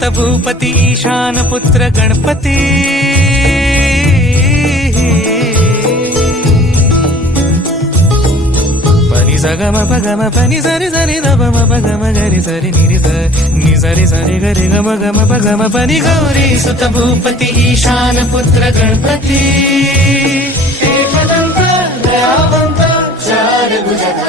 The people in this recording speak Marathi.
सुत भूपती ईशान पुत्र गणपती पनी सगम पगम पनी सरी सरी दब म पगम गरी सरी निरी नि सरी सरी गरी गम गम पगम पनी गौरी सुत भूपती ईशान पुत्र गणपती एकदंत दयावंत चार भुजग